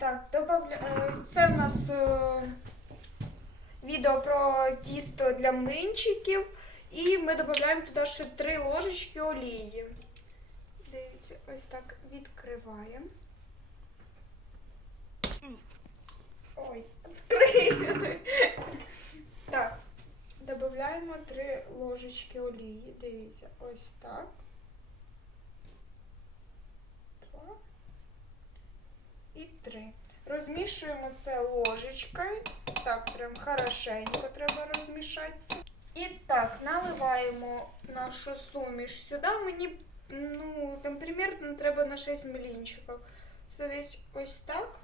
Так, добавля... е, це в нас е, відео про тісто для млинчиків. І ми додаємо туди ще 3 ложечки олії. Дивіться, ось так відкриваємо. Ой, відкрили. Так, додаємо 3 ложечки олії. Дивіться, ось так. Два. І три. Розмішуємо це ложечкою. Так, прям хорошенько треба розмішатися. І так, наливаємо нашу суміш сюди. Мені, ну, там примірно треба на 6 млінчиків. Це десь ось так.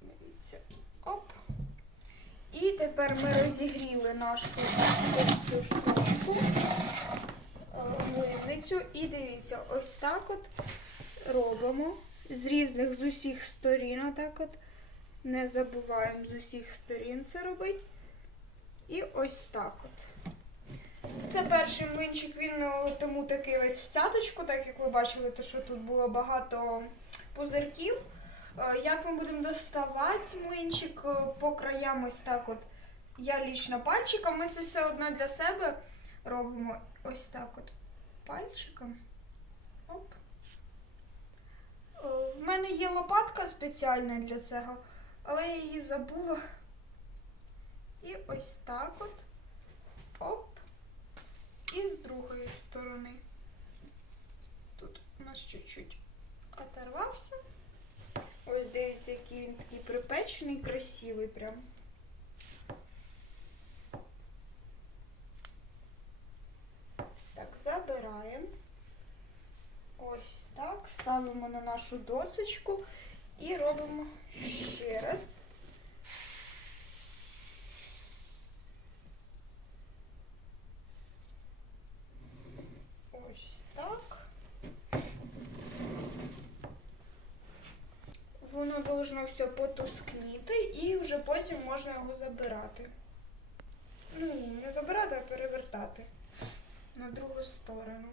Дивіться. Оп. І тепер ми розігріли нашу цю штучку, е, мильницю. І дивіться, ось так от робимо з різних, з усіх сторін, отак от. Не забуваємо з усіх сторін це робити. І ось так от. Це перший млинчик, він тому такий весь в цяточку, так як ви бачили, то що тут було багато пузирків. Е, Як ми будемо доставати млинчик е, по краям ось так от. Я лічно пальчиком, ми це все одно для себе робимо ось так от пальчиком. Оп. Мене є лопатка спеціальна для цього, але я її забула. І ось так от. Оп. І з другої сторони. Тут у нас чуть-чуть оторвався. Ось дивіться, який він такий припечений, красивий прям. Так, забираємо. Ось так. Ставимо на нашу досочку і робимо ще раз. Ось так. Воно должно все потускніти і вже потім можна його забирати. Ну, не забирати, а перевертати на другу сторону.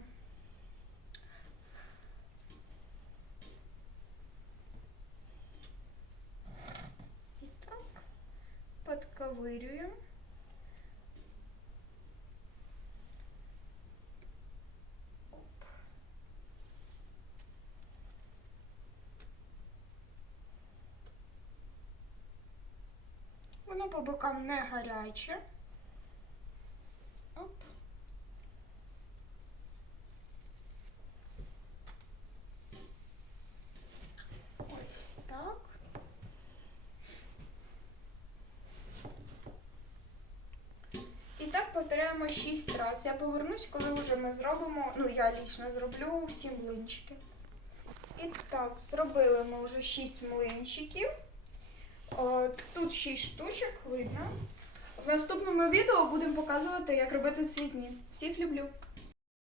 І так, подковырюємо. Оп. Воно по бокам не гаряче. Оп. Ось так. І повторяємо 6 разів. Я повернусь, коли вже ми зробимо, ну я лічно зроблю всі млинчики. І так, зробили ми вже 6 млинчиків. Тут 6 штучок, видно. В наступному відео будемо показувати, як робити цвітні. Всіх люблю!